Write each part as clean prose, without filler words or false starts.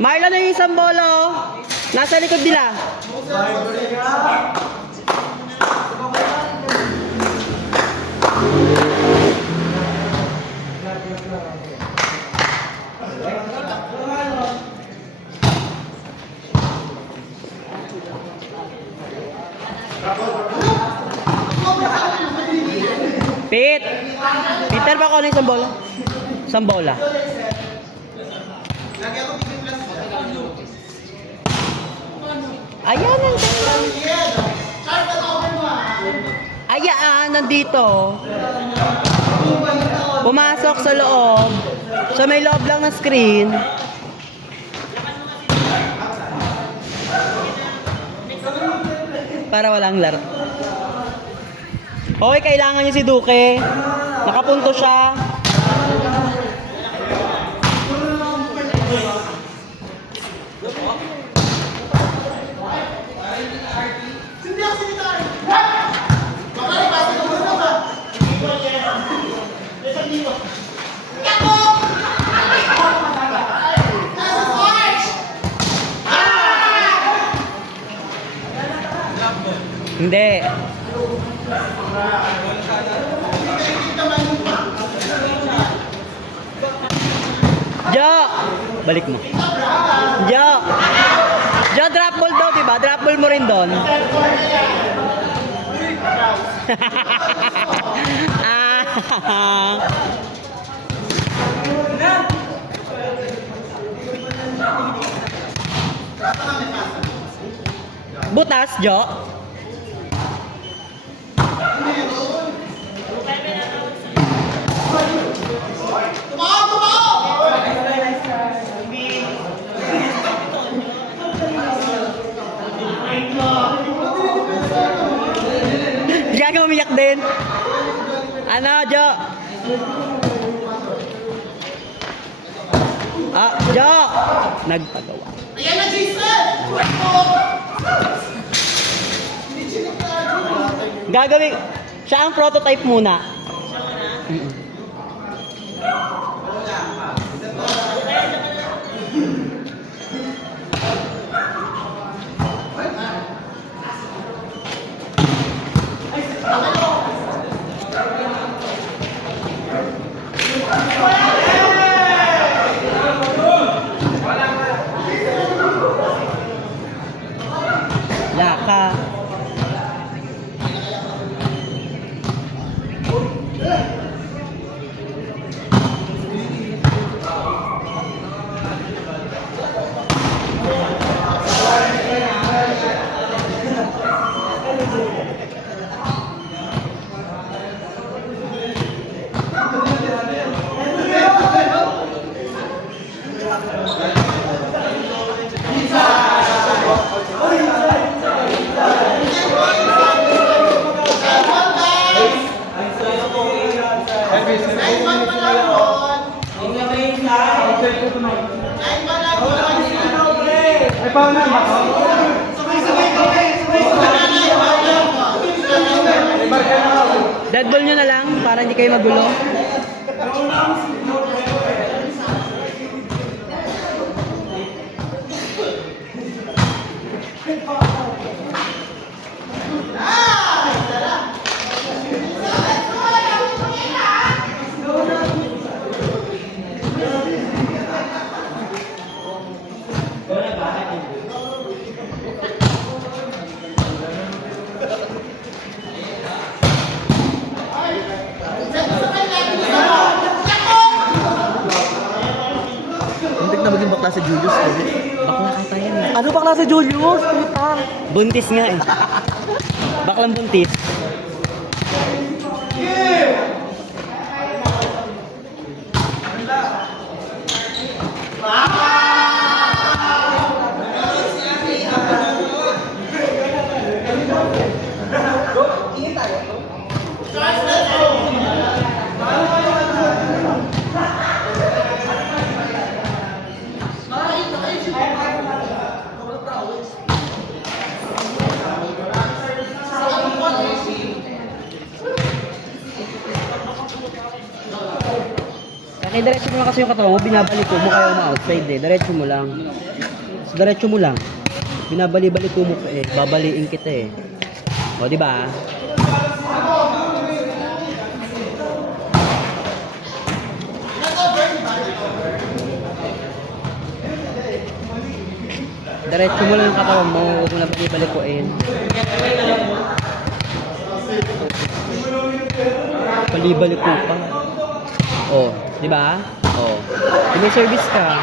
Marlon na yung isang bola, oh. Nasa likod nila. Peter, baka ano isang bola? Isang bola. Ayan, ayan, nandito. Pumasok sa loob. So may loob lang na screen. Para walang laro. Okay, kailangan niya si Duque. Nakapunto siya. Hindi. Jo! Balik mo. Jo! Jo, drop ball daw, diba? Drop ball mo rin doon. Butas, Jo. Hindi ka umiyak din. Ano, Jo? Jo! Nagpagawa. Ayan na, Jason! Gagawin. Siya ang prototype muna. Laka. Ay, paano na ba? Dead ball nyo na lang para hindi kayo magulo. Hindi na maging bakla si Julius. Bakla kata yan. Ano bakla si Julius? Puta. Buntis nga eh. Baklang buntis. diretso mo lang kasi yung katawan mo, binabalik ko mo kaya ma-outside eh. Diretso mo lang. So, diretso mo lang. Binabali-balik ko mo pa eh. Babaliin kita eh. O, di ba? Diretso mo lang yung katawan mo, huwag mo na bali-balikuin. Bali-balik ko pa. Oh, di ba? Oh. May service ka.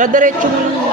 Dadiretso mo lang.